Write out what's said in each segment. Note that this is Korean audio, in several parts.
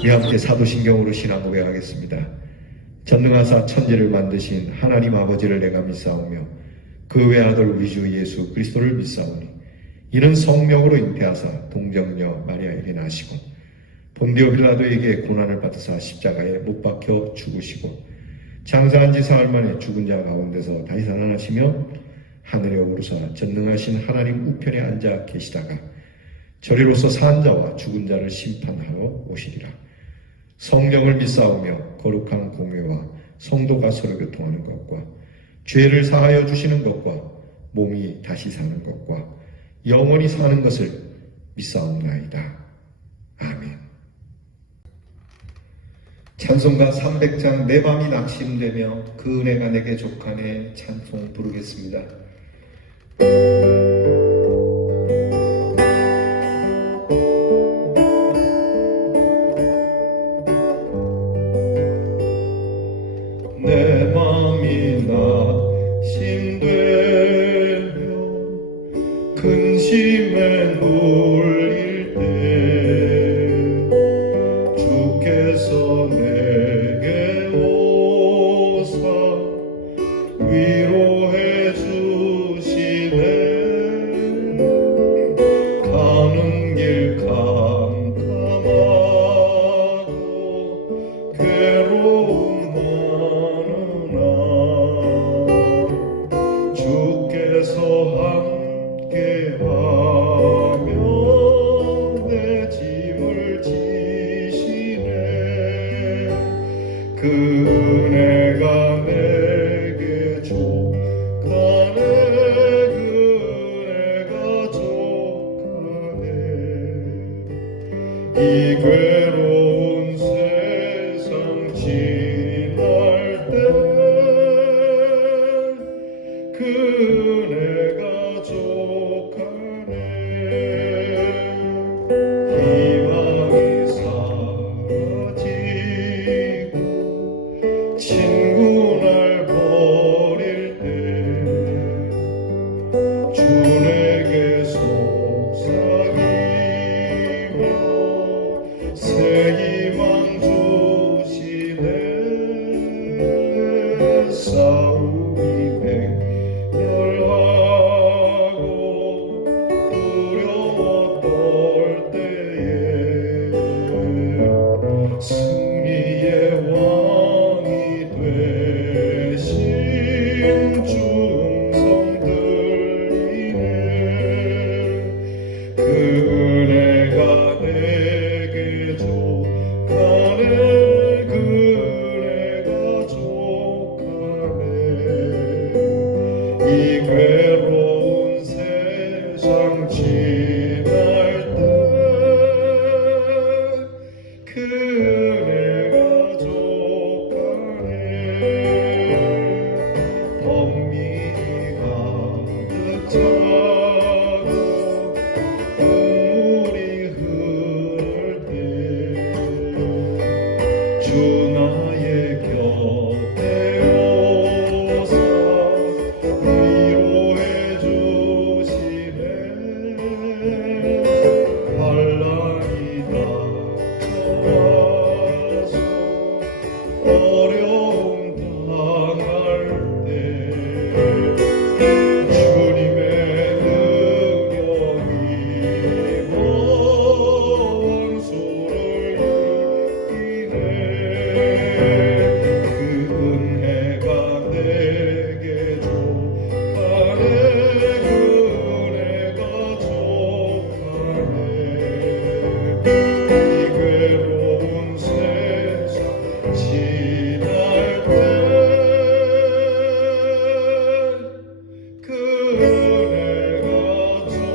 우리 함께 사도신경으로 신앙 고백하겠습니다. 전능하사 천지를 만드신 하나님 아버지를 내가 믿사오며 그 외아들 위주 예수 그리스도를 믿사오니 이는 성령으로 잉태하사 동정녀 마리아에게 나시고 본디오 빌라도에게 고난을 받으사 십자가에 못 박혀 죽으시고 장사한 지 사흘 만에 죽은 자 가운데서 다시 살아나시며 하늘에 오르사 전능하신 하나님 우편에 앉아 계시다가 저리로서 산 자와 죽은 자를 심판하러 오시리라. 성령을 믿사오며 거룩한 공회와 성도가 서로 교통하는 것과 죄를 사하여 주시는 것과 몸이 다시 사는 것과 영원히 사는 것을 믿사옵나이다. 아멘. 찬송가 300장 내 맘이 낙심되며 그 은혜가 내게 족하네 찬송 부르겠습니다. 내 맘이 낙심되며 근심에 눌릴 때 주께서 내게 오사 위로해 주시네. 가는 길 캄캄하고 괴로움 많으나 주께서 함께하며 내 짐을 지시네. 그 은혜가 내게 족하네. 그 은혜가 족하네. 이 괴로운 세상 지날 때 그 은혜가 족하네. 희망이 사라지고 친구 날 버릴 때 주 내게 속삭이며 새 희망 주시네. 싸움이 맹렬하고 두려웠던 때에 승리의 왕이 되신 중성 들리네. 그 은혜가 내게 족하네. 그 은혜가 족하네. 이 괴로운 세상 지날 때 그 은혜가 족하네. 범민이 가득 차고 눈물이 흐를 때 주 나의 곁에 오사 위로해 주시네. 환난이 닥쳐와서 어려움 당할 때 주님의 능력이 원수를 이기네. 그 은혜가 내게 족하네. 그 은혜가 족하네. 이 괴로운 세상 지날 때 그 은혜가 족하네.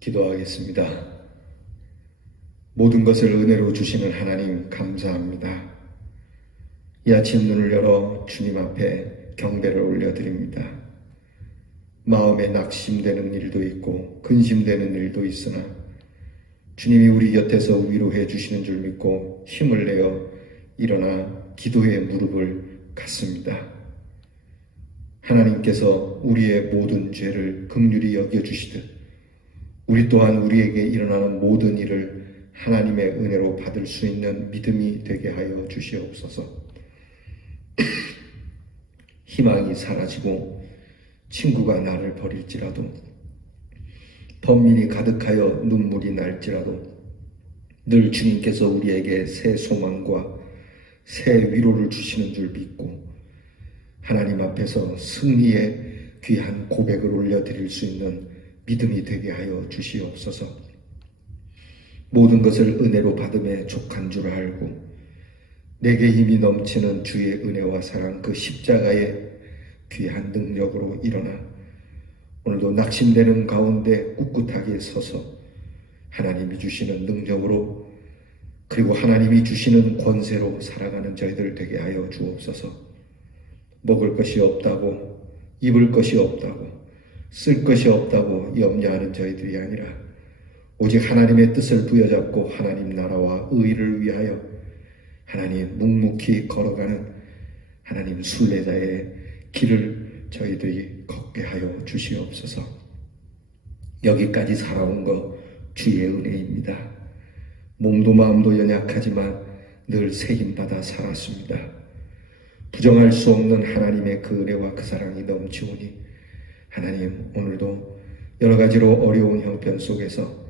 기도하겠습니다. 모든 것을 은혜로 주시는 하나님 감사합니다. 이 아침 눈을 열어 주님 앞에 경배를 올려드립니다. 마음에 낙심되는 일도 있고 근심되는 일도 있으나 주님이 우리 곁에서 위로해 주시는 줄 믿고 힘을 내어 일어나 기도의 무릎을 꿇습니다. 하나님께서 우리의 모든 죄를 긍휼히 여겨주시듯 우리 또한 우리에게 일어나는 모든 일을 하나님의 은혜로 받을 수 있는 믿음이 되게 하여 주시옵소서. 희망이 사라지고 친구가 나를 버릴지라도, 번민이 가득하여 눈물이 날지라도 늘 주님께서 우리에게 새 소망과 새 위로를 주시는 줄 믿고 하나님 앞에서 승리의 귀한 고백을 올려드릴 수 있는 믿음이 되게 하여 주시옵소서. 모든 것을 은혜로 받음에 족한 줄 알고 내게 힘이 넘치는 주의 은혜와 사랑, 그 십자가의 귀한 능력으로 일어나 오늘도 낙심되는 가운데 꿋꿋하게 서서 하나님이 주시는 능력으로, 그리고 하나님이 주시는 권세로 살아가는 저희들 되게 하여 주옵소서. 먹을 것이 없다고, 입을 것이 없다고, 쓸 것이 없다고 염려하는 저희들이 아니라 오직 하나님의 뜻을 부여잡고 하나님 나라와 의를 위하여 하나님 묵묵히 걸어가는 하나님 순례자의 길을 저희들이 걷게 하여 주시옵소서. 여기까지 살아온 거 주의 은혜입니다. 몸도 마음도 연약하지만 늘 새힘받아 살았습니다. 부정할 수 없는 하나님의 그 은혜와 그 사랑이 넘치오니 하나님, 오늘도 여러 가지로 어려운 형편 속에서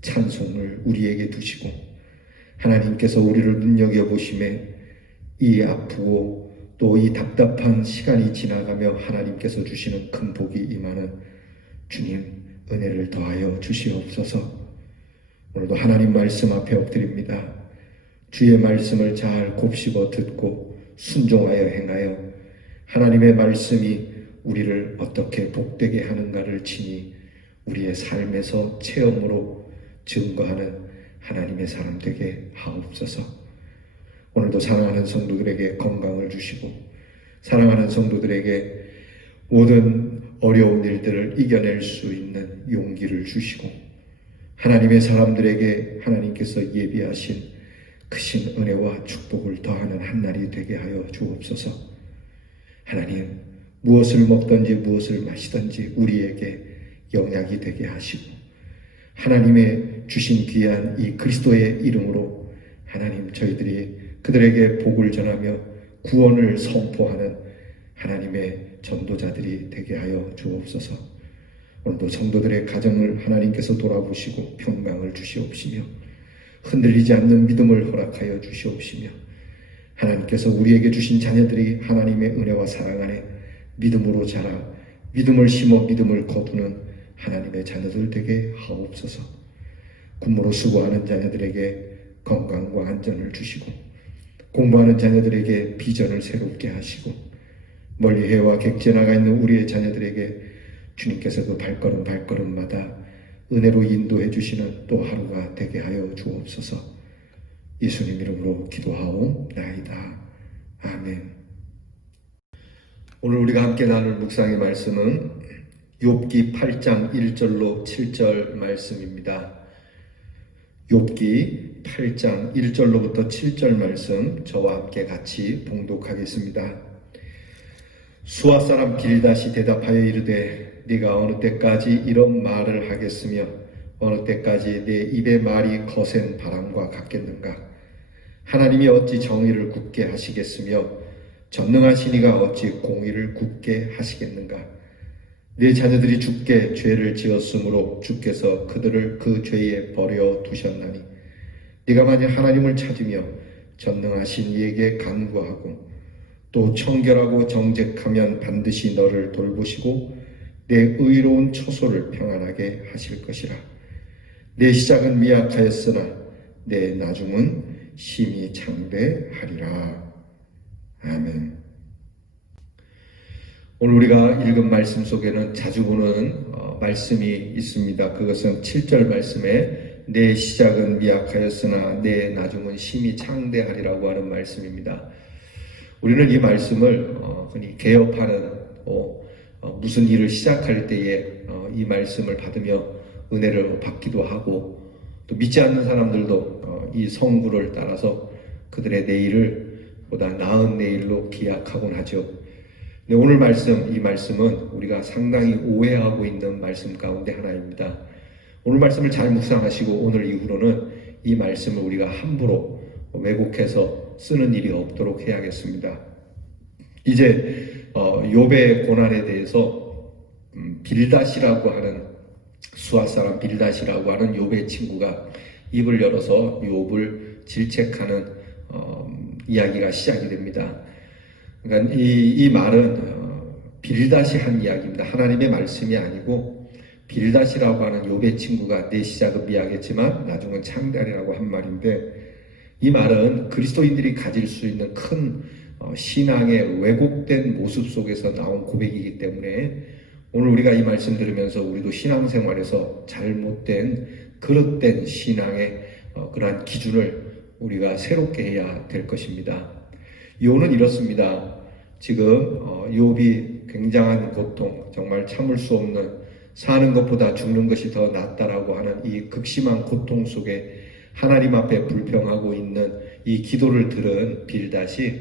찬송을 우리에게 두시고 하나님께서 우리를 눈여겨보심에 이 아프고 또 이 답답한 시간이 지나가며 하나님께서 주시는 큰 복이 임하는 주님 은혜를 더하여 주시옵소서. 오늘도 하나님 말씀 앞에 엎드립니다. 주의 말씀을 잘 곱씹어 듣고 순종하여 행하여 하나님의 말씀이 우리를 어떻게 복되게 하는가를 친히 우리의 삶에서 체험으로 증거하는 하나님의 사람 되게 하옵소서. 오늘도 사랑하는 성도들에게 건강을 주시고 사랑하는 성도들에게 모든 어려운 일들을 이겨낼 수 있는 용기를 주시고 하나님의 사람들에게 하나님께서 예비하신 크신 은혜와 축복을 더하는 한날이 되게 하여 주옵소서. 하나님, 무엇을 먹든지 무엇을 마시든지 우리에게 영약이 되게 하시고 하나님의 주신 귀한 이 그리스도의 이름으로 하나님 저희들이 그들에게 복을 전하며 구원을 선포하는 하나님의 전도자들이 되게 하여 주옵소서. 오늘도 성도들의 가정을 하나님께서 돌아보시고 평강을 주시옵시며 흔들리지 않는 믿음을 허락하여 주시옵시며 하나님께서 우리에게 주신 자녀들이 하나님의 은혜와 사랑 안에 믿음으로 자라 믿음을 심어 믿음을 거두는 하나님의 자녀들 되게 하옵소서. 군무로 수고하는 자녀들에게 건강과 안전을 주시고 공부하는 자녀들에게 비전을 새롭게 하시고 멀리 해와 객지에 나가 있는 우리의 자녀들에게 주님께서도 발걸음마다 은혜로 인도해 주시는 또 하루가 되게 하여 주옵소서. 예수님 이름으로 기도하옵나이다. 아멘. 오늘 우리가 함께 나눌 묵상의 말씀은 욥기 8장 1절로 7절 말씀입니다. 욥기 8장 1절로부터 7절 말씀 저와 함께 같이 봉독하겠습니다. 수아 사람 길다시 대답하여 이르되 네가 어느 때까지 이런 말을 하겠으며 어느 때까지 내 입의 말이 거센 바람과 같겠는가. 하나님이 어찌 정의를 굳게 하시겠으며 전능하신 이가 어찌 공의를 굳게 하시겠는가. 네 자녀들이 주께 죄를 지었으므로 주께서 그들을 그 죄에 버려 두셨나니 네가 만일 하나님을 찾으며 전능하신 이에게 간구하고 또 청결하고 정직하면 반드시 너를 돌보시고 내 의로운 처소를 평안하게 하실 것이라. 내 시작은 미약하였으나 내 나중은 심히 창대하리라. 아멘. 오늘 우리가 읽은 말씀 속에는 자주 보는 말씀이 있습니다. 그것은 7절 말씀에 내 시작은 미약하였으나 내 나중은 심히 창대하리라고 하는 말씀입니다. 우리는 이 말씀을 흔히 개업하는 무슨 일을 시작할 때에 이 말씀을 받으며 은혜를 받기도 하고 또 믿지 않는 사람들도 이 성구를 따라서 그들의 내일을 보다 나은 내일로 기약하곤 하죠. 네, 오늘 말씀, 이 말씀은 우리가 상당히 오해하고 있는 말씀 가운데 하나입니다. 오늘 말씀을 잘 묵상하시고 오늘 이후로는 이 말씀을 우리가 함부로 왜곡해서 쓰는 일이 없도록 해야겠습니다. 이제 욥의 고난에 대해서 빌닷이라고 하는 수아 사람 빌닷이라고 하는 욥의 친구가 입을 열어서 욥을 질책하는 이야기가 시작이 됩니다. 그러니까 이 말은 빌닷이 한 이야기입니다. 하나님의 말씀이 아니고 빌닷이라고 하는 욥의 친구가 내 시작은 미약했지만 나중은 창달이라고 한 말인데, 이 말은 그리스도인들이 가질 수 있는 큰 신앙의 왜곡된 모습 속에서 나온 고백이기 때문에 오늘 우리가 이 말씀 들으면서 우리도 신앙생활에서 잘못된 그릇된 신앙의 그러한 기준을 우리가 새롭게 해야 될 것입니다. 이유는 이렇습니다. 지금 욥이 굉장한 고통, 정말 참을 수 없는, 사는 것보다 죽는 것이 더 낫다라고 하는 이 극심한 고통 속에 하나님 앞에 불평하고 있는 이 기도를 들은 빌닷이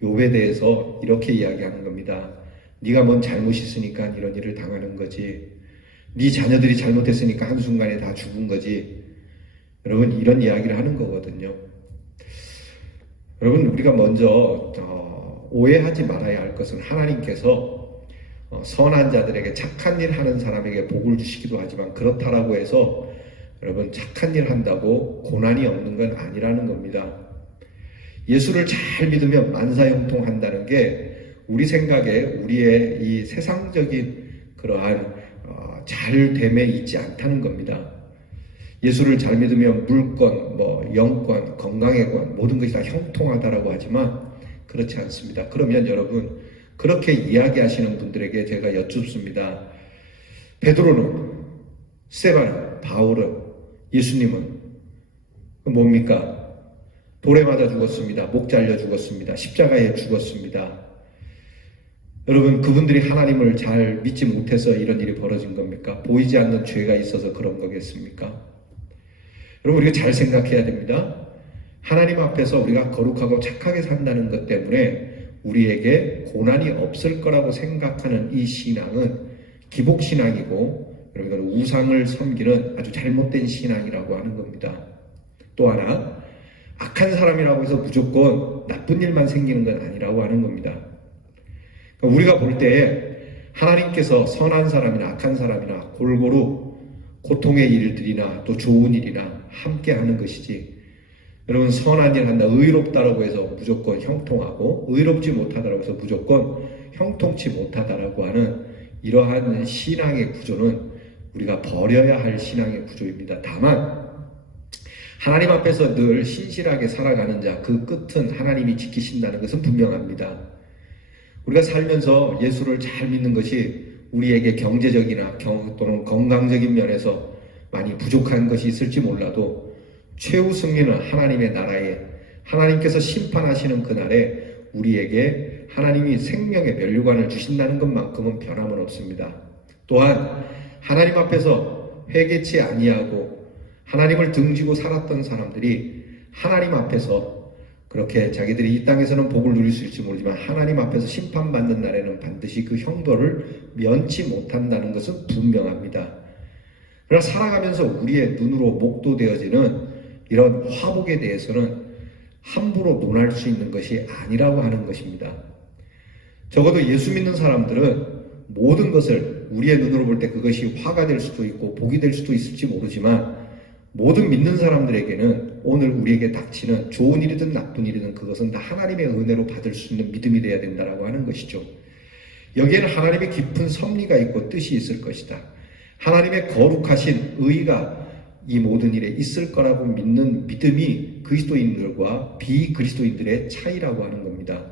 욥에 대해서 이렇게 이야기하는 겁니다. 네가 뭔 잘못이 있으니까 이런 일을 당하는 거지. 네 자녀들이 잘못했으니까 한순간에 다 죽은 거지. 여러분, 이런 이야기를 하는 거거든요. 여러분, 우리가 먼저 오해하지 말아야 할 것은 하나님께서 선한 자들에게, 착한 일 하는 사람에게 복을 주시기도 하지만 그렇다라고 해서 여러분 착한 일 한다고 고난이 없는 건 아니라는 겁니다. 예수를 잘 믿으면 만사형통한다는 게 우리 생각에 우리의 이 세상적인 그러한 잘됨에 있지 않다는 겁니다. 예수를 잘 믿으면 물권, 영권, 건강의 권, 모든 것이 다 형통하다라고 하지만 그렇지 않습니다. 그러면 여러분, 그렇게 이야기하시는 분들에게 제가 여쭙습니다. 베드로는, 스데반은, 바울은, 예수님은 뭡니까? 돌에 맞아 죽었습니다. 목 잘려 죽었습니다. 십자가에 죽었습니다. 여러분, 그분들이 하나님을 잘 믿지 못해서 이런 일이 벌어진 겁니까? 보이지 않는 죄가 있어서 그런 거겠습니까? 여러분, 우리가 잘 생각해야 됩니다. 하나님 앞에서 우리가 거룩하고 착하게 산다는 것 때문에 우리에게 고난이 없을 거라고 생각하는 이 신앙은 기복신앙이고, 여러분, 우상을 섬기는 아주 잘못된 신앙이라고 하는 겁니다. 또 하나, 악한 사람이라고 해서 무조건 나쁜 일만 생기는 건 아니라고 하는 겁니다. 그러니까 우리가 볼 때 하나님께서 선한 사람이나 악한 사람이나 골고루 고통의 일들이나 또 좋은 일이나 함께 하는 것이지, 여러분, 선한 일 한다, 의롭다라고 해서 무조건 형통하고 의롭지 못하다라고 해서 무조건 형통치 못하다라고 하는 이러한 신앙의 구조는 우리가 버려야 할 신앙의 구조입니다. 다만 하나님 앞에서 늘 신실하게 살아가는 자, 그 끝은 하나님이 지키신다는 것은 분명합니다. 우리가 살면서 예수를 잘 믿는 것이 우리에게 경제적이나 또는 건강적인 면에서 많이 부족한 것이 있을지 몰라도 최후 승리는 하나님의 나라에, 하나님께서 심판하시는 그날에 우리에게 하나님이 생명의 면류관을 주신다는 것만큼은 변함은 없습니다. 또한 하나님 앞에서 회개치 아니하고 하나님을 등지고 살았던 사람들이 하나님 앞에서 그렇게 자기들이 이 땅에서는 복을 누릴 수 있을지 모르지만 하나님 앞에서 심판받는 날에는 반드시 그 형벌을 면치 못한다는 것은 분명합니다. 그러나 살아가면서 우리의 눈으로 목도되어지는 이런 화복에 대해서는 함부로 논할 수 있는 것이 아니라고 하는 것입니다. 적어도 예수 믿는 사람들은 모든 것을 우리의 눈으로 볼 때 그것이 화가 될 수도 있고 복이 될 수도 있을지 모르지만, 모든 믿는 사람들에게는 오늘 우리에게 닥치는 좋은 일이든 나쁜 일이든 그것은 다 하나님의 은혜로 받을 수 있는 믿음이 되어야 된다고 하는 것이죠. 여기에는 하나님의 깊은 섭리가 있고 뜻이 있을 것이다. 하나님의 거룩하신 의가 이 모든 일에 있을 거라고 믿는 믿음이 그리스도인들과 비그리스도인들의 차이라고 하는 겁니다.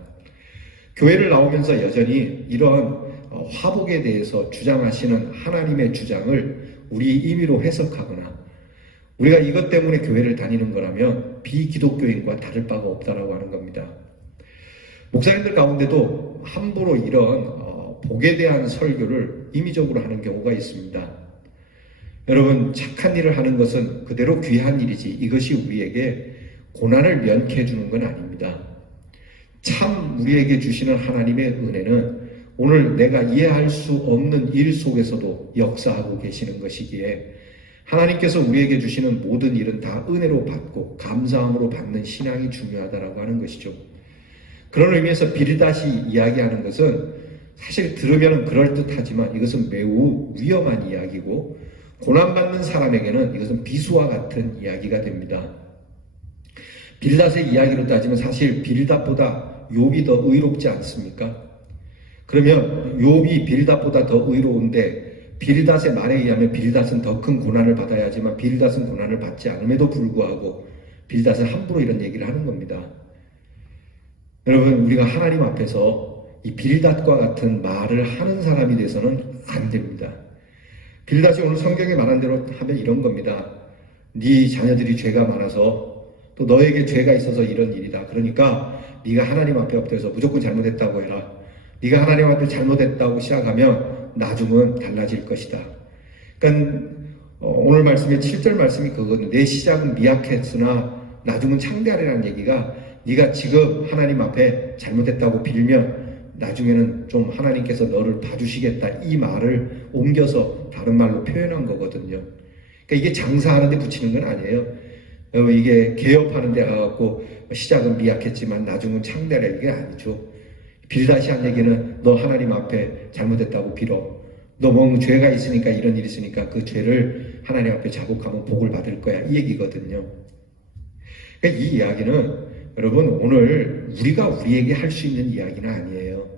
교회를 나오면서 여전히 이런 화복에 대해서 주장하시는 하나님의 주장을 우리 임의로 해석하거나 우리가 이것 때문에 교회를 다니는 거라면 비기독교인과 다를 바가 없다라고 하는 겁니다. 목사님들 가운데도 함부로 이런 복에 대한 설교를 임의적으로 하는 경우가 있습니다. 여러분, 착한 일을 하는 것은 그대로 귀한 일이지 이것이 우리에게 고난을 면케해 주는 건 아닙니다. 참 우리에게 주시는 하나님의 은혜는 오늘 내가 이해할 수 없는 일 속에서도 역사하고 계시는 것이기에 하나님께서 우리에게 주시는 모든 일은 다 은혜로 받고 감사함으로 받는 신앙이 중요하다라고 하는 것이죠. 그런 의미에서 빌닷이 이야기하는 것은 사실 들으면 그럴듯하지만 이것은 매우 위험한 이야기고 고난받는 사람에게는 이것은 비수와 같은 이야기가 됩니다. 빌닷의 이야기로 따지면 사실 빌닷보다 욥이 더 의롭지 않습니까? 그러면 욥이 빌닷보다 더 의로운데 빌닷의 말에 의하면 빌닷은 더 큰 고난을 받아야 하지만 빌닷은 고난을 받지 않음에도 불구하고 빌닷은 함부로 이런 얘기를 하는 겁니다. 여러분, 우리가 하나님 앞에서 이 빌닷과 같은 말을 하는 사람이 돼서는 안 됩니다. 빌닷이 오늘 성경에 말한 대로 하면 이런 겁니다. 네 자녀들이 죄가 많아서 또 너에게 죄가 있어서 이런 일이다. 그러니까 네가 하나님 앞에 엎드려서 무조건 잘못했다고 해라. 네가 하나님 앞에 잘못했다고 시작하면 나중은 달라질 것이다. 그러니까 오늘 말씀의 7절 말씀이 그거거든요. 내 시작은 미약했으나 나중은 창대하리라는 얘기가 네가 지금 하나님 앞에 잘못했다고 빌면 나중에는 좀 하나님께서 너를 봐주시겠다. 이 말을 옮겨서 다른 말로 표현한 거거든요. 그러니까 이게 장사하는 데 붙이는 건 아니에요. 이게 개업하는 데 가갖고 시작은 미약했지만 나중은 창대하라 이게 아니죠. 빌닷이 한 얘기는 너 하나님 앞에 잘못했다고 빌어. 너 뭐 죄가 있으니까 이런 일이 있으니까 그 죄를 하나님 앞에 자복하면 복을 받을 거야. 이 얘기거든요. 그러니까 이 이야기는 여러분 오늘 우리가 우리에게 할 수 있는 이야기는 아니에요.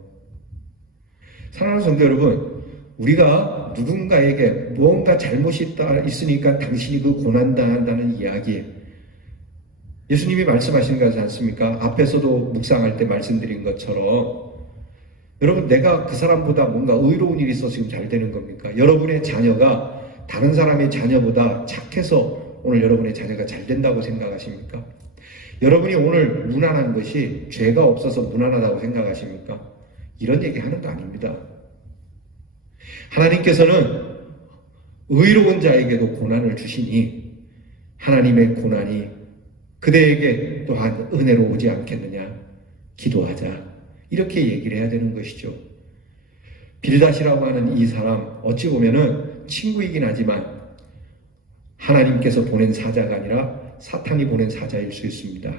사랑하는 성도 여러분, 우리가 누군가에게 무언가 잘못이 있으니까 당신이 그 고난당한다는 이야기, 예수님이 말씀하신 거지 않습니까? 앞에서도 묵상할 때 말씀드린 것처럼 여러분, 내가 그 사람보다 뭔가 의로운 일이 있어서 지금 잘 되는 겁니까? 여러분의 자녀가 다른 사람의 자녀보다 착해서 오늘 여러분의 자녀가 잘 된다고 생각하십니까? 여러분이 오늘 무난한 것이 죄가 없어서 무난하다고 생각하십니까? 이런 얘기 하는 거 아닙니다. 하나님께서는 의로운 자에게도 고난을 주시니 하나님의 고난이 그대에게 또한 은혜로 오지 않겠느냐? 기도하자. 이렇게 얘기를 해야 되는 것이죠. 빌닷이라고 하는 이 사람 어찌 보면은 친구이긴 하지만 하나님께서 보낸 사자가 아니라 사탄이 보낸 사자일 수 있습니다.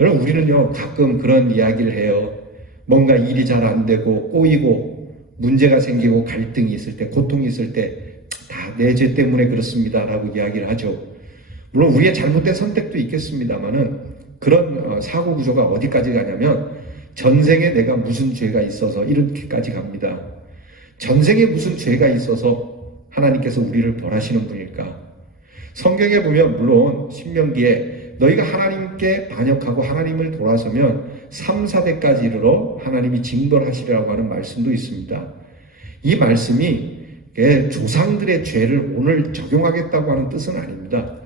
여러분, 우리는요 가끔 그런 이야기를 해요. 뭔가 일이 잘 안 되고 꼬이고 문제가 생기고 갈등이 있을 때, 고통이 있을 때 다 내 죄 때문에 그렇습니다 라고 이야기를 하죠. 물론 우리의 잘못된 선택도 있겠습니다만은 그런 사고 구조가 어디까지 가냐면 전생에 내가 무슨 죄가 있어서 이렇게까지 갑니다. 전생에 무슨 죄가 있어서 하나님께서 우리를 벌하시는 분일까? 성경에 보면 물론 신명기에 너희가 하나님께 반역하고 하나님을 돌아서면 3, 4대까지 이르러 하나님이 징벌하시리라고 하는 말씀도 있습니다. 이 말씀이 조상들의 죄를 오늘 적용하겠다고 하는 뜻은 아닙니다.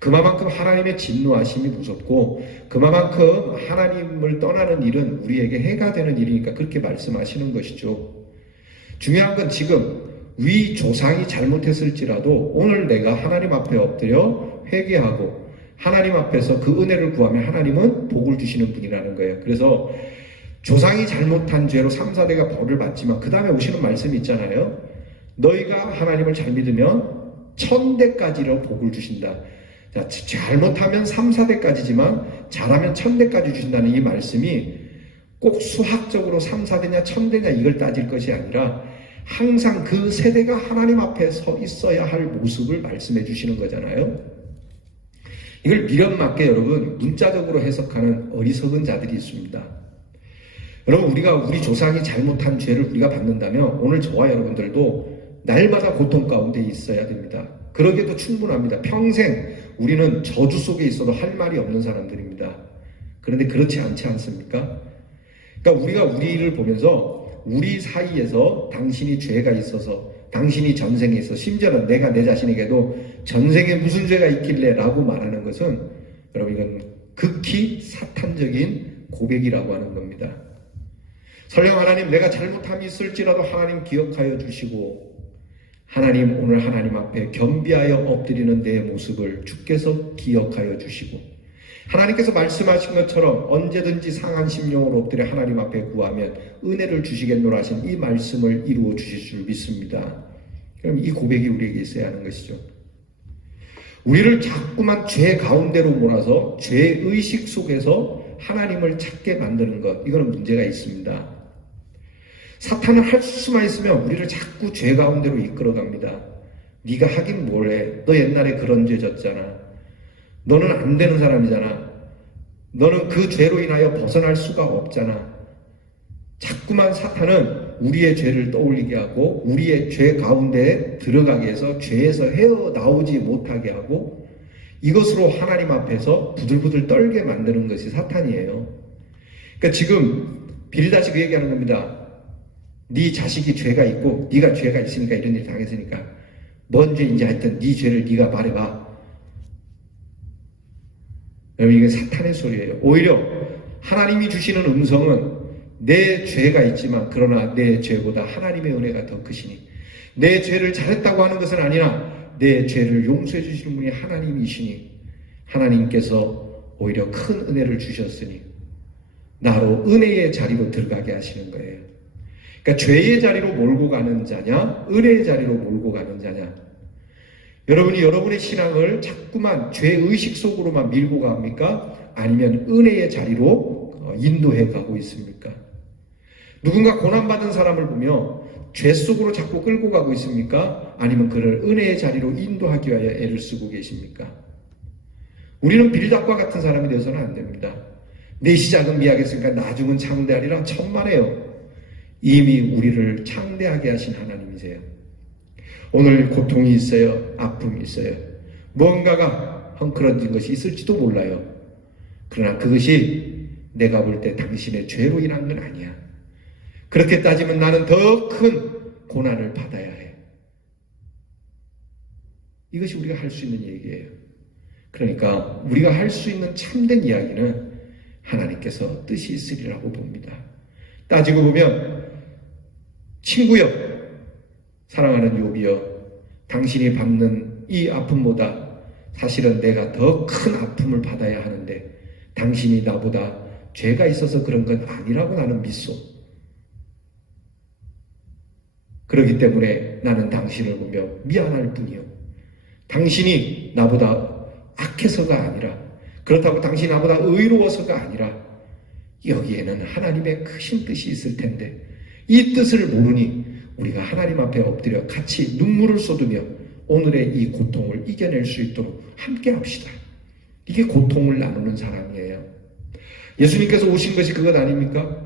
그만큼 하나님의 진노하심이 무섭고 그만큼 하나님을 떠나는 일은 우리에게 해가 되는 일이니까 그렇게 말씀하시는 것이죠. 중요한 건 지금 위 조상이 잘못했을지라도 오늘 내가 하나님 앞에 엎드려 회개하고 하나님 앞에서 그 은혜를 구하면 하나님은 복을 주시는 분이라는 거예요. 그래서 조상이 잘못한 죄로 3, 4대가 벌을 받지만 그 다음에 오시는 말씀이 있잖아요. 너희가 하나님을 잘 믿으면 1000대까지로 복을 주신다. 자, 잘못하면 3, 4대까지지만 잘하면 1000대까지 주신다는 이 말씀이 꼭 수학적으로 3, 4대냐 1000대냐 이걸 따질 것이 아니라 항상 그 세대가 하나님 앞에 서 있어야 할 모습을 말씀해 주시는 거잖아요. 이걸 미련맞게 여러분 문자적으로 해석하는 어리석은 자들이 있습니다. 여러분, 우리가 우리 조상이 잘못한 죄를 우리가 받는다면 오늘 저와 여러분들도 날마다 고통 가운데 있어야 됩니다. 그러기에도 충분합니다. 평생 우리는 저주 속에 있어도 할 말이 없는 사람들입니다. 그런데 그렇지 않지 않습니까? 그러니까 우리가 우리를 보면서 우리 사이에서 당신이 죄가 있어서 당신이 전생에 있어, 심지어는 내가 내 자신에게도 전생에 무슨 죄가 있길래 라고 말하는 것은 여러분 이건 극히 사탄적인 고백이라고 하는 겁니다. 설령 하나님 내가 잘못함이 있을지라도 하나님 기억하여 주시고 하나님 오늘 하나님 앞에 겸비하여 엎드리는 내 모습을 주께서 기억하여 주시고 하나님께서 말씀하신 것처럼 언제든지 상한 심령으로 엎드려 하나님 앞에 구하면 은혜를 주시겠노라 하신 이 말씀을 이루어 주실 줄 믿습니다. 그럼 이 고백이 우리에게 있어야 하는 것이죠. 우리를 자꾸만 죄 가운데로 몰아서 죄의식 속에서 하나님을 찾게 만드는 것, 이거는 문제가 있습니다. 사탄은 할 수만 있으면 우리를 자꾸 죄 가운데로 이끌어갑니다. 네가 하긴 뭐래? 너 옛날에 그런 죄 졌잖아. 너는 안 되는 사람이잖아. 너는 그 죄로 인하여 벗어날 수가 없잖아. 자꾸만 사탄은 우리의 죄를 떠올리게 하고 우리의 죄 가운데에 들어가게 해서 죄에서 헤어나오지 못하게 하고 이것으로 하나님 앞에서 부들부들 떨게 만드는 것이 사탄이에요. 그러니까 지금 빌다시 그 얘기하는 겁니다. 네 자식이 죄가 있고 네가 죄가 있으니까 이런 일 당했으니까 뭔 죄인지 하여튼 네 죄를 네가 말해봐. 여러분, 이게 사탄의 소리예요. 오히려 하나님이 주시는 음성은 내 죄가 있지만 그러나 내 죄보다 하나님의 은혜가 더 크시니 내 죄를 잘했다고 하는 것은 아니라 내 죄를 용서해 주시는 분이 하나님이시니 하나님께서 오히려 큰 은혜를 주셨으니 나로 은혜의 자리로 들어가게 하시는 거예요. 그러니까 죄의 자리로 몰고 가는 자냐 은혜의 자리로 몰고 가는 자냐. 여러분이 여러분의 신앙을 자꾸만 죄의식 속으로만 밀고 갑니까? 아니면 은혜의 자리로 인도해 가고 있습니까? 누군가 고난받은 사람을 보며 죄 속으로 자꾸 끌고 가고 있습니까? 아니면 그를 은혜의 자리로 인도하기 위하여 애를 쓰고 계십니까? 우리는 빌닷과 같은 사람이 되어서는 안 됩니다. 내 시작은 미약했으니까 나중은 창대하리라. 천만에요. 이미 우리를 창대하게 하신 하나님이세요. 오늘 고통이 있어요. 아픔이 있어요. 무언가가 헝클어진 것이 있을지도 몰라요. 그러나 그것이 내가 볼 때 당신의 죄로 인한 건 아니야. 그렇게 따지면 나는 더 큰 고난을 받아야 해. 이것이 우리가 할 수 있는 얘기예요. 그러니까 우리가 할 수 있는 참된 이야기는 하나님께서 뜻이 있으리라고 봅니다. 따지고 보면 친구여, 사랑하는 욥이여, 당신이 받는 이 아픔보다 사실은 내가 더 큰 아픔을 받아야 하는데 당신이 나보다 죄가 있어서 그런 건 아니라고 나는 믿소. 그렇기 때문에 나는 당신을 보며 미안할 뿐이요. 당신이 나보다 악해서가 아니라 그렇다고 당신이 나보다 의로워서가 아니라 여기에는 하나님의 크신 뜻이 있을 텐데 이 뜻을 모르니 우리가 하나님 앞에 엎드려 같이 눈물을 쏟으며 오늘의 이 고통을 이겨낼 수 있도록 함께 합시다. 이게 고통을 나누는 사람이에요. 예수님께서 오신 것이 그것 아닙니까?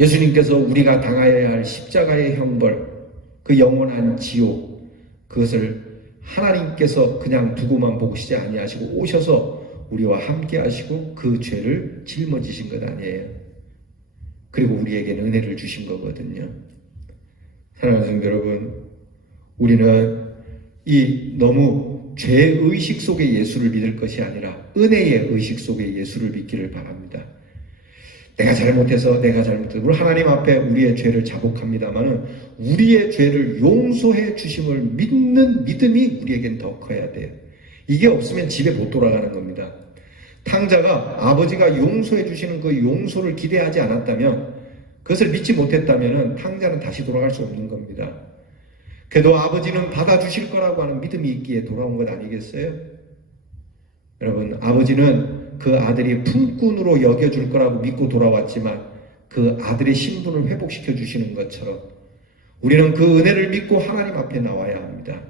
예수님께서 우리가 당하여야 할 십자가의 형벌, 그 영원한 지옥, 그것을 하나님께서 그냥 두고만 보시지 아니하시고 오셔서 우리와 함께 하시고 그 죄를 짊어지신 것 아니에요. 그리고 우리에게는 은혜를 주신 거거든요. 사랑하는 성도 여러분, 우리는 이 너무 죄의식 속의 예수를 믿을 것이 아니라 은혜의 의식 속의 예수를 믿기를 바랍니다. 내가 잘못해서 우리 하나님 앞에 우리의 죄를 자복합니다만 우리의 죄를 용서해 주심을 믿는 믿음이 우리에겐 더 커야 돼요. 이게 없으면 집에 못 돌아가는 겁니다. 탕자가 아버지가 용서해 주시는 그 용서를 기대하지 않았다면, 그것을 믿지 못했다면 탕자는 다시 돌아갈 수 없는 겁니다. 그래도 아버지는 받아주실 거라고 하는 믿음이 있기에 돌아온 것 아니겠어요? 여러분, 아버지는 그 아들이 품꾼으로 여겨줄 거라고 믿고 돌아왔지만 그 아들의 신분을 회복시켜 주시는 것처럼 우리는 그 은혜를 믿고 하나님 앞에 나와야 합니다.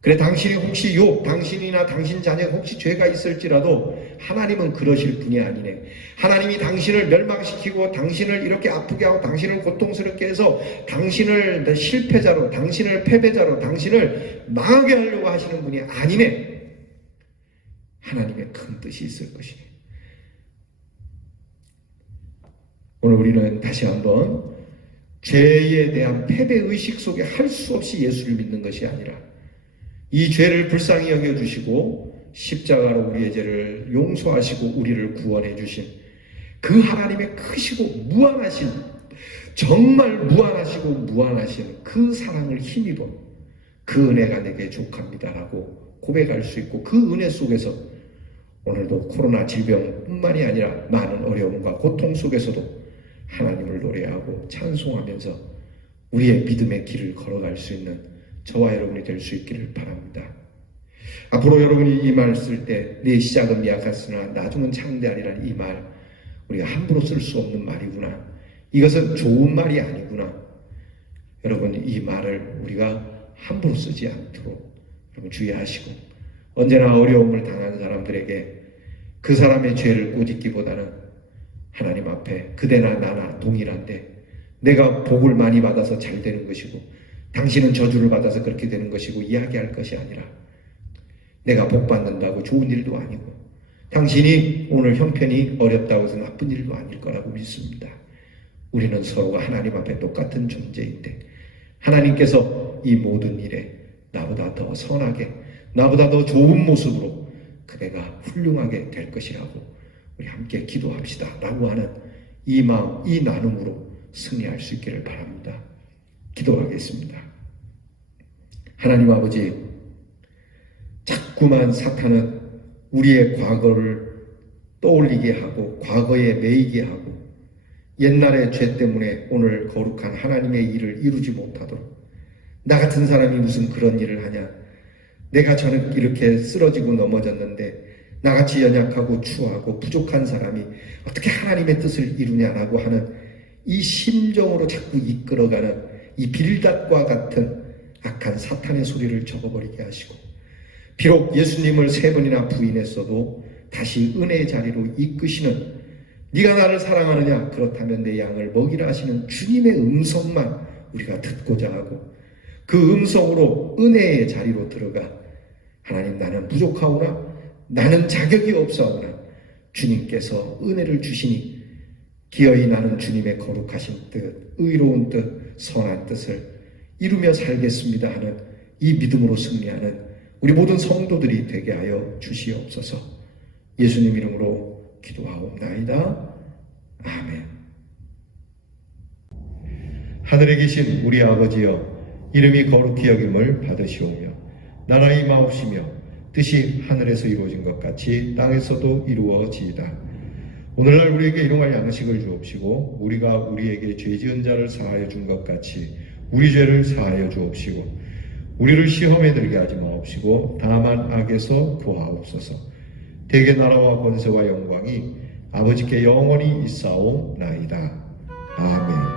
그래, 당신이 혹시 당신이나 당신 자녀가 혹시 죄가 있을지라도 하나님은 그러실 분이 아니네. 하나님이 당신을 멸망시키고 당신을 이렇게 아프게 하고 당신을 고통스럽게 해서 당신을 실패자로, 당신을 패배자로, 당신을 망하게 하려고 하시는 분이 아니네. 하나님의 큰 뜻이 있을 것이네. 오늘 우리는 다시 한번 죄에 대한 패배의식 속에 할 수 없이 예수를 믿는 것이 아니라 이 죄를 불쌍히 여겨주시고 십자가로 우리의 죄를 용서하시고 우리를 구원해 주신 그 하나님의 크시고 무한하신, 정말 무한하시고 무한하신 그 사랑을 힘입어 그 은혜가 내게 족합니다라고 고백할 수 있고 그 은혜 속에서 오늘도 코로나 질병뿐만이 아니라 많은 어려움과 고통 속에서도 하나님을 노래하고 찬송하면서 우리의 믿음의 길을 걸어갈 수 있는 저와 여러분이 될 수 있기를 바랍니다. 앞으로 여러분이 이 말을 쓸 때 내 시작은 미약하으나 나중은 창대하리라는 이 말, 우리가 함부로 쓸 수 없는 말이구나. 이것은 좋은 말이 아니구나. 여러분, 이 말을 우리가 함부로 쓰지 않도록 여러분 주의하시고, 언제나 어려움을 당한 사람들에게 그 사람의 죄를 꾸짖기보다는 하나님 앞에 그대나 나나 동일한데 내가 복을 많이 받아서 잘 되는 것이고 당신은 저주를 받아서 그렇게 되는 것이고 이야기할 것이 아니라, 내가 복 받는다고 좋은 일도 아니고 당신이 오늘 형편이 어렵다고 해서 나쁜 일도 아닐 거라고 믿습니다. 우리는 서로가 하나님 앞에 똑같은 존재인데 하나님께서 이 모든 일에 나보다 더 선하게, 나보다 더 좋은 모습으로 그대가 훌륭하게 될 것이라고 우리 함께 기도합시다 라고 하는 이 마음, 이 나눔으로 승리할 수 있기를 바랍니다. 기도하겠습니다. 하나님 아버지, 자꾸만 사탄은 우리의 과거를 떠올리게 하고 과거에 매이게 하고 옛날의 죄 때문에 오늘 거룩한 하나님의 일을 이루지 못하도록, 나 같은 사람이 무슨 그런 일을 하냐, 내가 저는 이렇게 쓰러지고 넘어졌는데 나같이 연약하고 추하고 부족한 사람이 어떻게 하나님의 뜻을 이루냐라고 하는 이 심정으로 자꾸 이끌어가는 이 빌닷과 같은 악한 사탄의 소리를 적어버리게 하시고, 비록 예수님을 3번이나 부인했어도 다시 은혜의 자리로 이끄시는, 네가 나를 사랑하느냐, 그렇다면 내 양을 먹이라 하시는 주님의 음성만 우리가 듣고자 하고, 그 음성으로 은혜의 자리로 들어가 하나님, 나는 부족하오나 나는 자격이 없사오나 주님께서 은혜를 주시니 기어이 나는 주님의 거룩하신 뜻, 의로운 뜻, 선한 뜻을 이루며 살겠습니다 하는 이 믿음으로 승리하는 우리 모든 성도들이 되게 하여 주시옵소서. 예수님 이름으로 기도하옵나이다. 아멘. 하늘에 계신 우리 아버지여, 이름이 거룩히 여김을 받으시오며 나라의 임하옵시며 뜻이 하늘에서 이루어진 것 같이 땅에서도 이루어지이다. 오늘날 우리에게 일용할 양식을 주옵시고 우리가 우리에게 죄 지은 자를 사하여 준 것 같이 우리 죄를 사하여 주옵시고 우리를 시험에 들게 하지 마옵시고 다만 악에서 구하옵소서. 대개 나라와 권세와 영광이 아버지께 영원히 있사오나이다. 아멘.